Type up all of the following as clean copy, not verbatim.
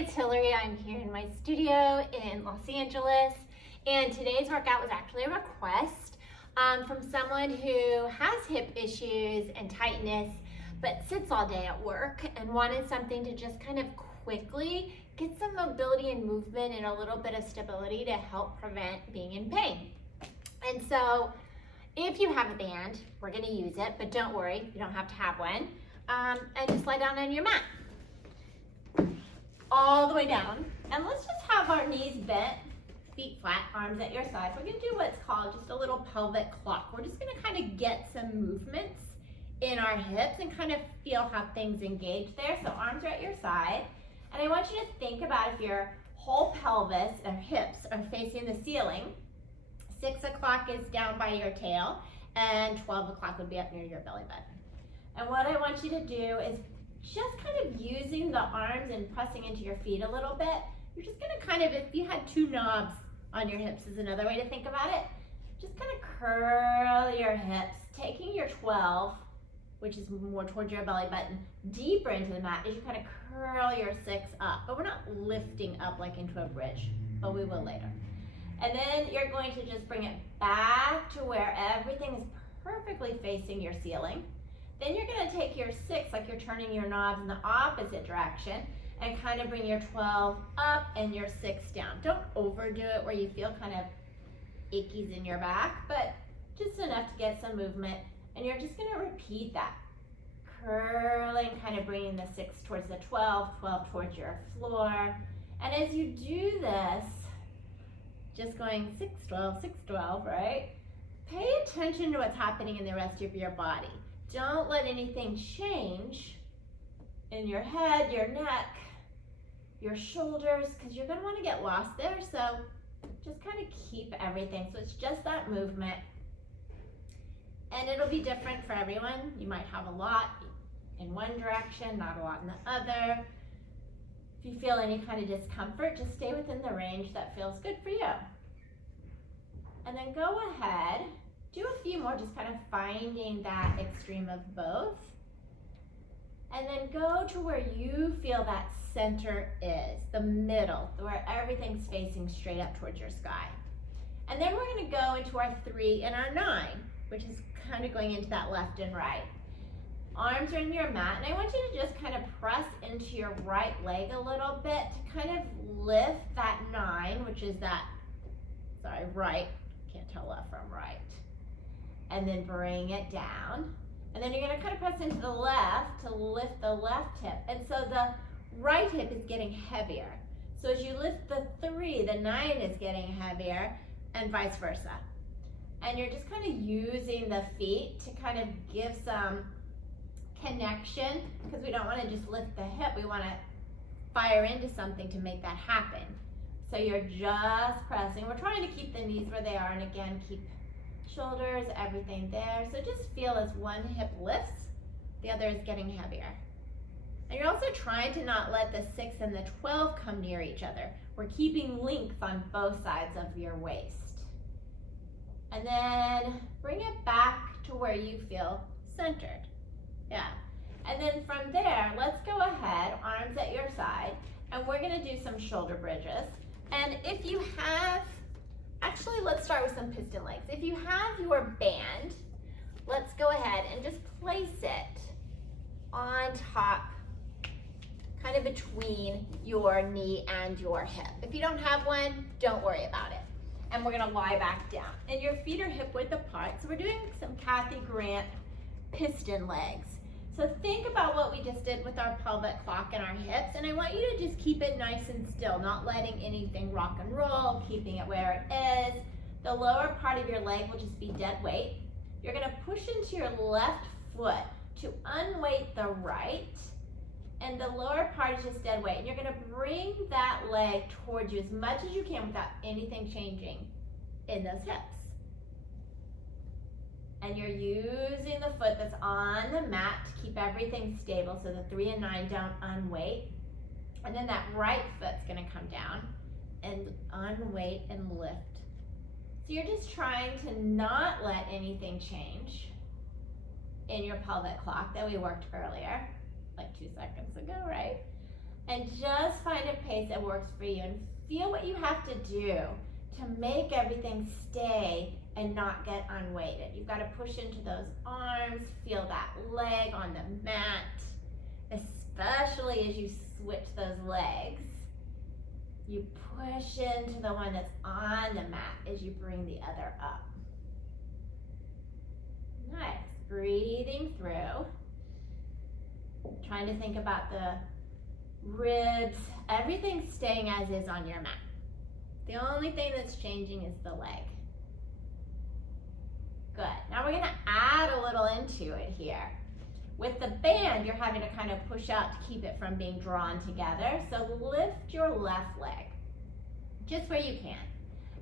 it's Hillary. I'm here in my studio in Los Angeles, and today's workout was actually a request from someone who has hip issues and tightness, but sits all day at work and wanted something to just kind of quickly get some mobility and movement and a little bit of stability to help prevent being in pain. And so if you have a band, we're gonna use it, but don't worry, you don't have to have one. And just lie down on your mat. All the way down. And let's just have our knees bent, feet flat, arms at your sides. We're gonna do what's called just a little pelvic clock. We're just gonna kind of get some movements in our hips and kind of feel how things engage there. So arms are at your side. And I want you to think about if your whole pelvis or hips are facing the ceiling. 6 o'clock is down by your tail, and 12 o'clock would be up near your belly button. And what I want you to do is just kind of using the arms and pressing into your feet a little bit. You're just gonna kind of, if you had 2 knobs on your hips is another way to think about it, just kind of curl your hips, taking your 12, which is more towards your belly button, deeper into the mat as you kind of curl your 6 up. But we're not lifting up like into a bridge, but we will later. And then you're going to just bring it back to where everything is perfectly facing your ceiling. Then you're gonna take your 6, like you're turning your knobs in the opposite direction, and kind of bring your 12 up and your 6 down. Don't overdo it where you feel kind of ickies in your back, but just enough to get some movement. And you're just gonna repeat that. Curling, kind of bringing the 6 towards the 12, 12 towards your floor. And as you do this, just going 6, 12, 6, 12, right? Pay attention to what's happening in the rest of your body. Don't let anything change in your head, your neck, your shoulders, because you're gonna wanna get lost there. So just kind of keep everything. So it's just that movement. And it'll be different for everyone. You might have a lot in one direction, not a lot in the other. If you feel any kind of discomfort, just stay within the range that feels good for you. And then go ahead, do a few more, just kind of finding that extreme of both. And then go to where you feel that center is, the middle, where everything's facing straight up towards your sky. And then we're gonna go into our 3 and our 9, which is kind of going into that left and right. Arms are in your mat, and I want you to just kind of press into your right leg a little bit to kind of lift that 9, which is that, right, can't tell left from right. And then bring it down. And then you're gonna kind of press into the left to lift the left hip. And so the right hip is getting heavier. So as you lift the 3, the 9 is getting heavier, and vice versa. And you're just kind of using the feet to kind of give some connection, because we don't want to just lift the hip, we want to fire into something to make that happen. So you're just pressing. We're trying to keep the knees where they are, and again, keep shoulders, everything there. So just feel as one hip lifts, the other is getting heavier. And you're also trying to not let the 6 and the 12 come near each other. We're keeping length on both sides of your waist. And then bring it back to where you feel centered. Yeah. And then from there, let's go ahead, arms at your side, and we're gonna do some shoulder bridges. And if you have, actually let's start with some piston legs. If you have your band, let's go ahead and just place it on top, kind of between your knee and your hip. If you don't have one, don't worry about it. And we're gonna lie back down. And your feet are hip width apart. So we're doing some Kathy Grant piston legs. So think about what we just did with our pelvic clock and our hips, and I want you to just keep it nice and still, not letting anything rock and roll, keeping it where it is. The lower part of your leg will just be dead weight. You're gonna push into your left foot to unweight the right, and the lower part is just dead weight. And you're gonna bring that leg towards you as much as you can without anything changing in those hips. And you're using the foot that's on the mat to keep everything stable, so the 3 and 9 don't unweight. And then that right foot's gonna come down and unweight and lift. So you're just trying to not let anything change in your pelvic clock that we worked earlier, like 2 seconds ago, right? And just find a pace that works for you and feel what you have to do to make everything stay and not get unweighted. You've got to push into those arms, feel that leg on the mat, especially as you switch those legs. You push into the one that's on the mat as you bring the other up. Nice. Breathing through. Trying to think about the ribs, everything staying as is on your mat. The only thing that's changing is the leg. Good. Now we're going to add a little into it here. With the band, you're having to kind of push out to keep it from being drawn together. So lift your left leg, just where you can.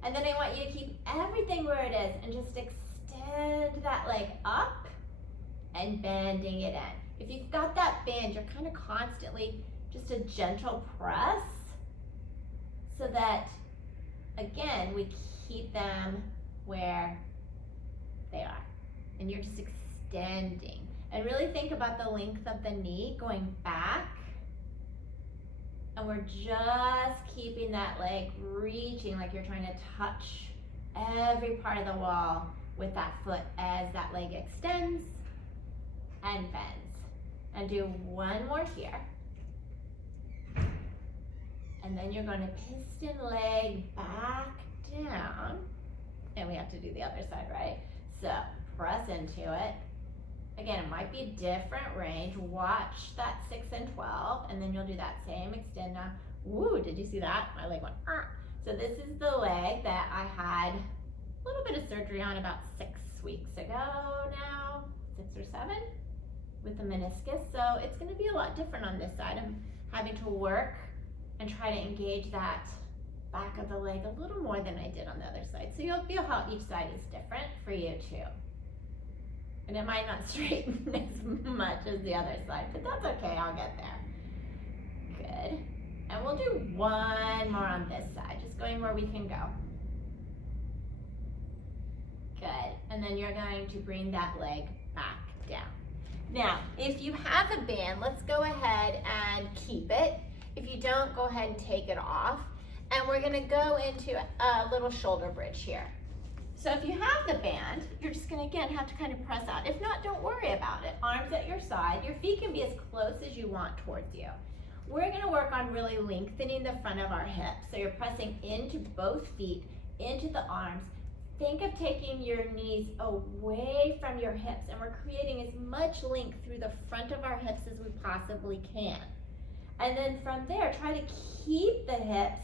And then I want you to keep everything where it is and just extend that leg up and bending it in. If you've got that band, you're kind of constantly just a gentle press so that, again, we keep them where they are. And you're just extending. And really think about the length of the knee going back. And we're just keeping that leg reaching like you're trying to touch every part of the wall with that foot as that leg extends and bends. And do one more here. And then you're going to piston leg back down. And we have to do the other side, right? So press into it. Again, it might be different range. Watch that 6 and 12, and then you'll do that same extend now. Woo, did you see that? My leg went, So this is the leg that I had a little bit of surgery on about 6 weeks ago now, 6 or 7, with the meniscus. So it's gonna be a lot different on this side. I'm having to work and try to engage that back of the leg a little more than I did on the other side. So you'll feel how each side is different for you too. And it might not straighten as much as the other side, but that's okay, I'll get there. Good. And we'll do one more on this side, just going where we can go. Good. And then you're going to bring that leg back down. Now, if you have a band, let's go ahead and keep it. If you don't, go ahead and take it off. And we're gonna go into a little shoulder bridge here. So if you have the band, you're just gonna, again, have to kind of press out. If not, don't worry about it. Arms at your side. Your feet can be as close as you want towards you. We're gonna work on really lengthening the front of our hips. So you're pressing into both feet, into the arms. Think of taking your knees away from your hips, and we're creating as much length through the front of our hips as we possibly can. And then from there, try to keep the hips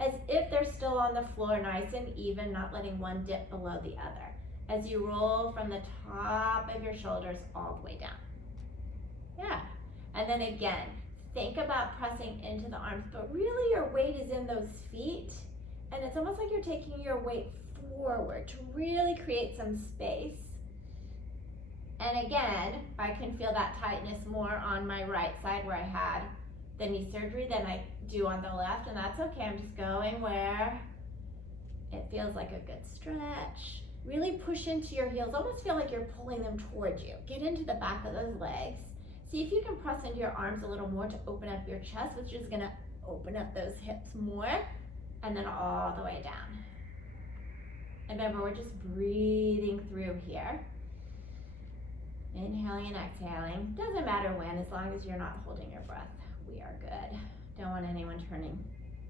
as if they're still on the floor, nice and even, not letting one dip below the other. As you roll from the top of your shoulders all the way down. Yeah. And then again, think about pressing into the arms, but really your weight is in those feet, and it's almost like you're taking your weight forward to really create some space. And again, I can feel that tightness more on my right side where I had the knee surgery than I do on the left, and that's okay. I'm just going where it feels like a good stretch. Really push into your heels. Almost feel like you're pulling them towards you. Get into the back of those legs. See if you can press into your arms a little more to open up your chest, which is gonna open up those hips more, and then all the way down. And remember, we're just breathing through here. Inhaling and exhaling. Doesn't matter when, as long as you're not holding your breath. We are good. Don't want anyone turning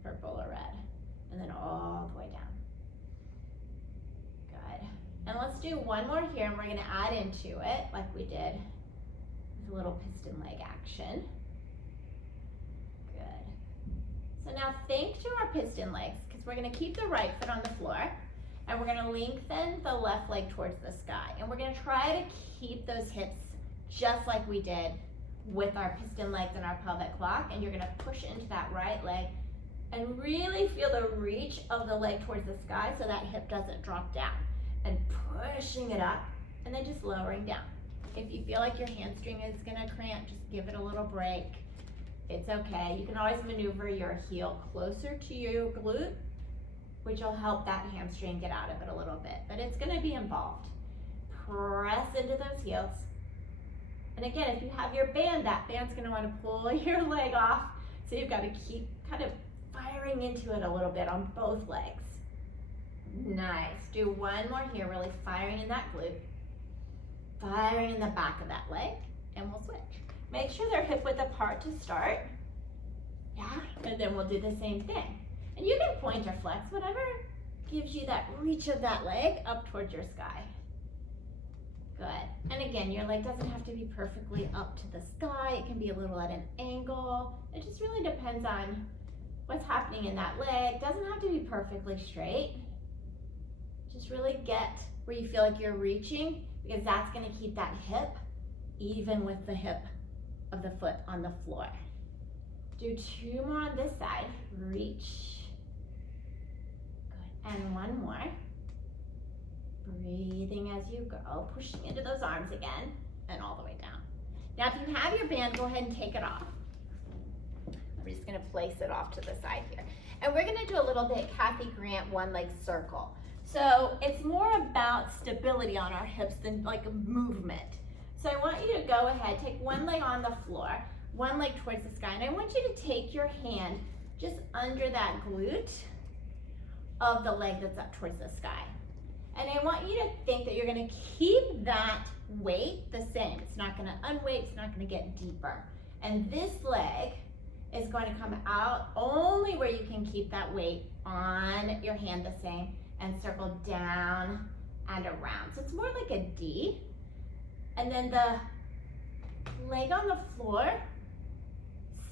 purple or red. And then all the way down. Good. And let's do one more here, and we're gonna add into it like we did with a little piston leg action. Good. So now think to our piston legs, because we're gonna keep the right foot on the floor, and we're gonna lengthen the left leg towards the sky. And we're gonna try to keep those hips just like we did with our piston legs and our pelvic clock. And you're gonna push into that right leg and really feel the reach of the leg towards the sky so that hip doesn't drop down. And pushing it up and then just lowering down. If you feel like your hamstring is gonna cramp, just give it a little break. It's okay. You can always maneuver your heel closer to your glute, which will help that hamstring get out of it a little bit, but it's gonna be involved. Press into those heels. And again, if you have your band, that band's gonna wanna pull your leg off So you've got to keep kind of firing into it a little bit on both legs. Nice. Do one more here, really firing in that glute. Firing in the back of that leg, and we'll switch. Make sure they're hip width apart to start. Yeah, and then we'll do the same thing. And you can point or flex, whatever gives you that reach of that leg up towards your sky. Good. And again, your leg doesn't have to be perfectly up to the sky. It can be a little at an angle. It just really depends on what's happening in that leg. It doesn't have to be perfectly straight. Just really get where you feel like you're reaching, because that's going to keep that hip even with the hip of the foot on the floor. Do two more on this side. Reach. Good. And one more. Breathing as you go, pushing into those arms again, and all the way down. Now, if you have your band, go ahead and take it off. I'm just gonna place it off to the side here. And we're gonna do a little bit Kathy Grant one-leg circle. So it's more about stability on our hips than like a movement. So I want you to go ahead, take one leg on the floor, one leg towards the sky, and I want you to take your hand just under that glute of the leg that's up towards the sky. And I want you to think that you're gonna keep that weight the same. It's not gonna unweight, it's not gonna get deeper. And this leg is going to come out only where you can keep that weight on your hand the same and circle down and around. So it's more like a D. And then the leg on the floor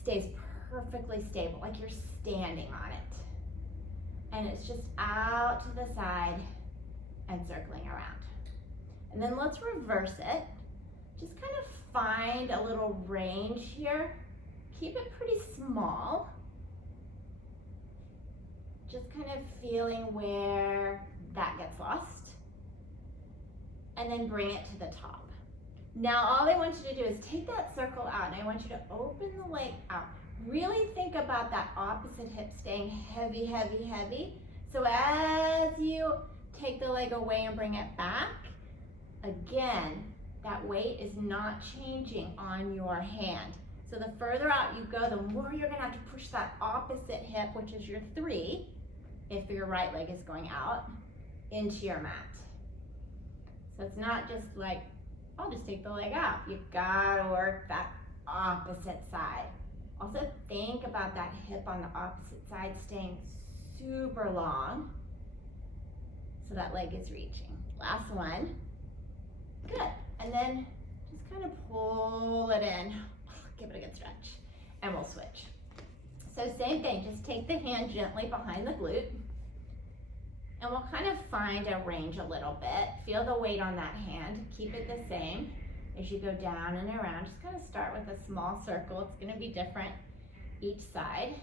stays perfectly stable, like you're standing on it. And it's just out to the side and circling around. And then let's reverse it. Just kind of find a little range here. Keep it pretty small. Just kind of feeling where that gets lost. And then bring it to the top. Now all I want you to do is take that circle out, and I want you to open the leg out. Really think about that opposite hip staying heavy, heavy, heavy. So as you take the leg away and bring it back, again, that weight is not changing on your hand. So the further out you go, the more you're gonna have to push that opposite hip, which is your 3, if your right leg is going out, into your mat. So it's not just like, I'll just take the leg out. You've gotta work that opposite side. Also think about that hip on the opposite side staying super long, so that leg is reaching. Last one. Good. And then just kind of pull it in. Give it a good stretch. And we'll switch. So same thing, just take the hand gently behind the glute. And we'll kind of find a range a little bit. Feel the weight on that hand. Keep it the same as you go down and around. Just kind of start with a small circle. It's going to be different each side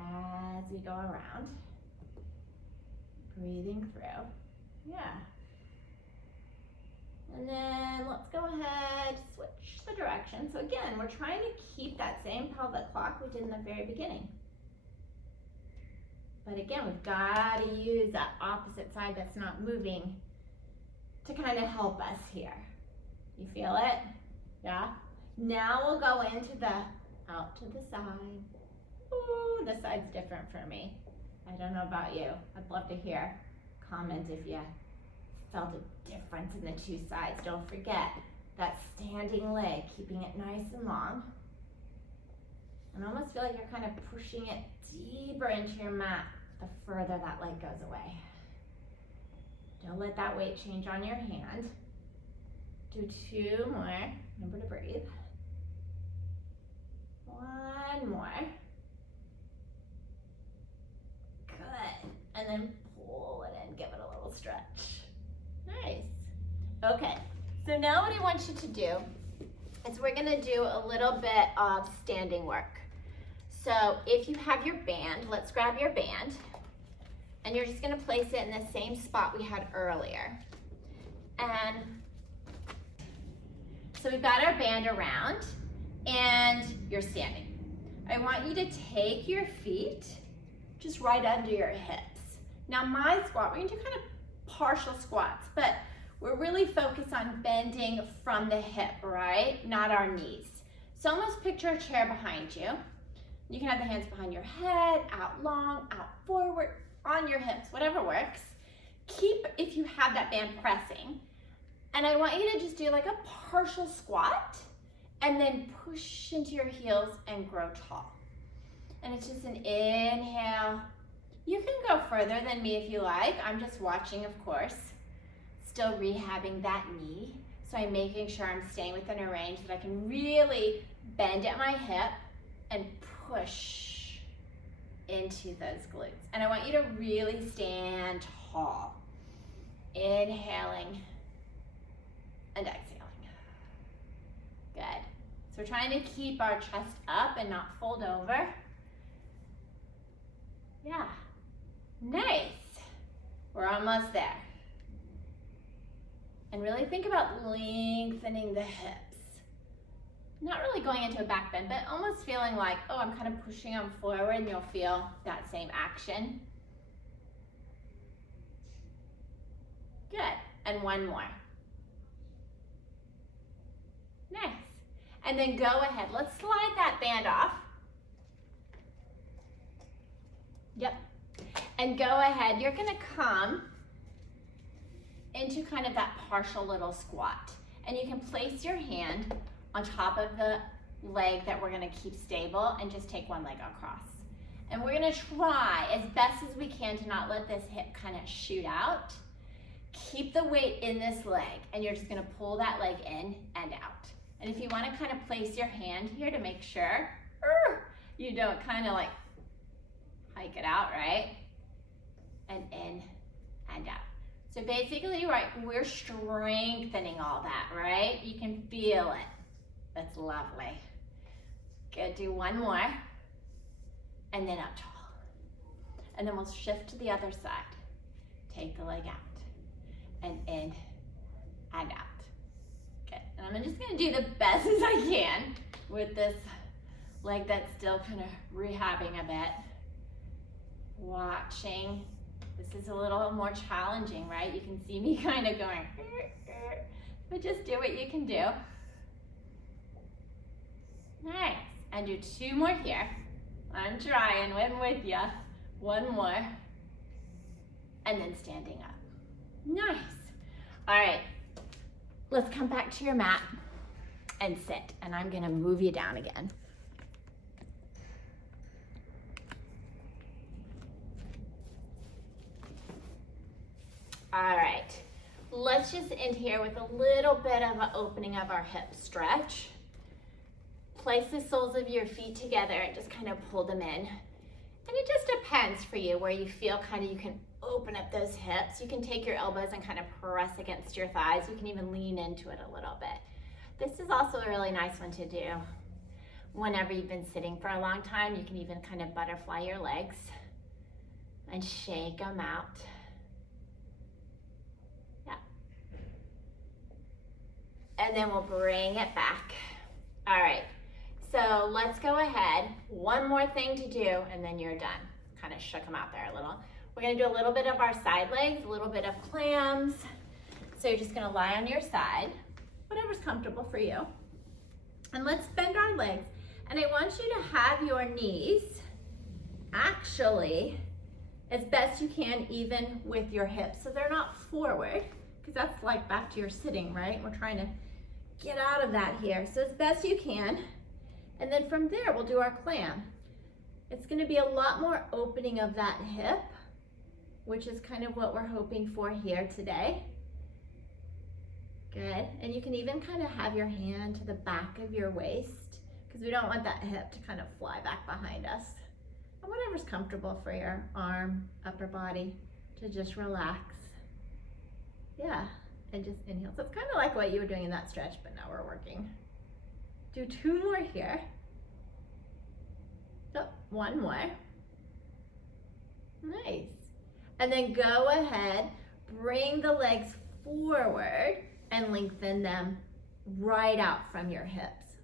as we go around. Breathing through. Yeah. And then let's go ahead, switch the direction. So again, we're trying to keep that same pelvic clock we did in the very beginning. But again, we've got to use that opposite side that's not moving to kind of help us here. You feel it? Yeah? Now we'll go into the out to the side. Ooh, this side's different for me. I don't know about you. I'd love to hear. Comment if you felt a difference in the two sides. Don't forget that standing leg, keeping it nice and long. And almost feel like you're kind of pushing it deeper into your mat the further that leg goes away. Don't let that weight change on your hand. Do 2 more. Remember to breathe. 1 more. Good. And then pull it in, give it a little stretch. Nice. Okay, so now what I want you to do is we're gonna do a little bit of standing work. So if you have your band, let's grab your band, and you're just gonna place it in the same spot we had earlier. And so we've got our band around, and you're standing. I want you to take your feet just right under your hips. Now my squat, we're gonna do kind of partial squats, but we're really focused on bending from the hip, right? Not our knees. So almost picture a chair behind you. You can have the hands behind your head, out long, out forward, on your hips, whatever works. Keep, if you have that band, pressing. And I want you to just do like a partial squat and then push into your heels and grow tall. And it's just an inhale. You can go further than me if you like. I'm just watching, of course. Still rehabbing that knee. So I'm making sure I'm staying within a range that I can really bend at my hip and push into those glutes. And I want you to really stand tall. Inhaling and exhaling. Good. So we're trying to keep our chest up and not fold over. Yeah. Nice. We're almost there. And really think about lengthening the hips. Not really going into a back bend, but almost feeling like, oh, I'm kind of pushing them forward, and you'll feel that same action. Good. And one more. Nice. And then go ahead. Let's slide that band off. Yep. And go ahead. You're going to come into kind of that partial little squat. And you can place your hand on top of the leg that we're going to keep stable and just take one leg across. And we're going to try as best as we can to not let this hip kind of shoot out. Keep the weight in this leg, and you're just going to pull that leg in and out. And if you want to kind of place your hand here to make sure you don't kind of like hike it out, right? And in and out. So basically, right, we're strengthening all that, right? You can feel it. That's lovely. Good, do one more. And then up tall. And then we'll shift to the other side. Take the leg out. And in and out. Good. And I'm just gonna do the best as I can with this leg that's still kind of rehabbing a bit. Watching. This is a little more challenging, right? You can see me kind of going, but just do what you can do. Nice. And do two more here. I'm trying, I'm with you. One more. And then standing up. Nice. All right, let's come back to your mat and sit. And I'm gonna move you down again. All right, let's just end here with a little bit of an opening of our hip stretch. Place the soles of your feet together and just kind of pull them in. And it just depends for you where you feel kind of you can open up those hips. You can take your elbows and kind of press against your thighs. You can even lean into it a little bit. This is also a really nice one to do whenever you've been sitting for a long time. You can even kind of butterfly your legs and shake them out. Yeah. And then we'll bring it back. All right. So let's go ahead. One more thing to do, and then you're done. Kind of shook them out there a little. We're gonna do a little bit of our side legs, a little bit of clams. So you're just gonna lie on your side, whatever's comfortable for you. And let's bend our legs. And I want you to have your knees actually as best you can even with your hips. So they're not forward, because that's like back to your sitting, right? We're trying to get out of that here. So as best you can. And then from there, we'll do our clam. It's gonna be a lot more opening of that hip, which is kind of what we're hoping for here today. Good, and you can even kind of have your hand to the back of your waist, because we don't want that hip to kind of fly back behind us. And whatever's comfortable for your arm, upper body, to just relax. Yeah, and just inhale. So it's kind of like what you were doing in that stretch, but now we're working. Do two more here. So one more. Nice. And then go ahead, bring the legs forward and lengthen them right out from your hips.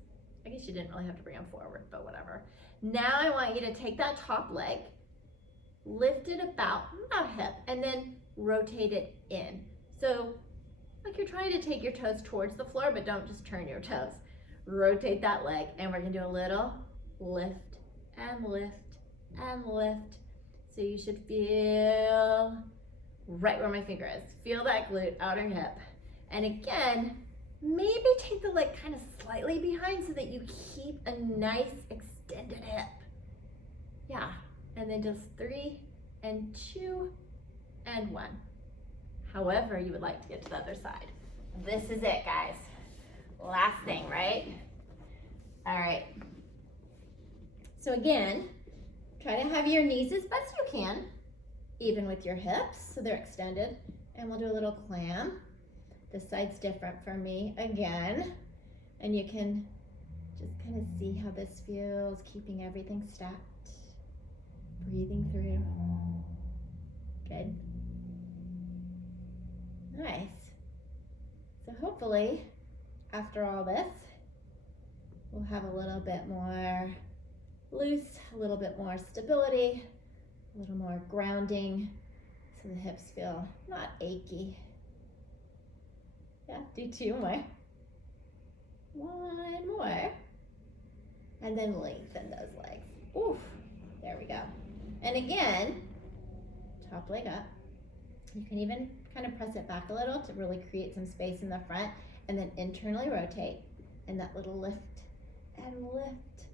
I guess you didn't really have to bring them forward, but whatever. Now I want you to take that top leg, lift it about hip, and then rotate it in. So like you're trying to take your toes towards the floor, but don't just turn your toes. Rotate that leg, and we're gonna do a little lift and lift and lift. So you should feel right where my finger is. Feel that glute, outer hip. And again, maybe take the leg kind of slightly behind so that you keep a nice extended hip. Yeah, and then just 3 and 2 and 1. However you would like to get to the other side. This is it, guys. Last thing, right? All right. So again, try to have your knees as best you can, even with your hips, so they're extended. And we'll do a little clam. This side's different for me again. And you can just kind of see how this feels, keeping everything stacked. Breathing through. Good. Nice. So hopefully, after all this, we'll have a little bit more loose, a little bit more stability, a little more grounding, so the hips feel not achy. Yeah, do 2 more. 1 more. And then lengthen those legs. Oof, there we go. And again, top leg up. You can even kind of press it back a little to really create some space in the front, and then internally rotate, and that little lift and lift.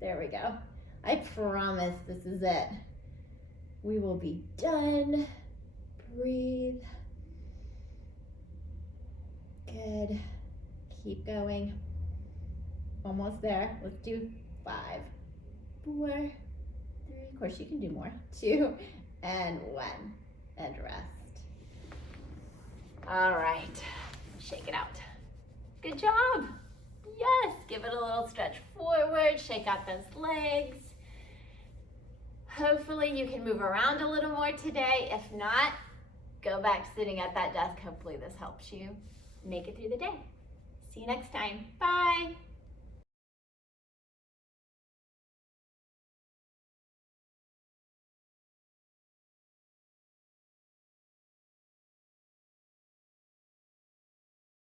There we go. I promise this is it. We will be done. Breathe. Good. Keep going. Almost there. Let's do 5, 4, 3. Of course, you can do more. 2 and 1. And rest. All right. Shake it out. Good job. Yes. Give it a little stretch forward. Shake out those legs. Hopefully you can move around a little more today. If not, go back to sitting at that desk. Hopefully this helps you make it through the day. See you next time. Bye.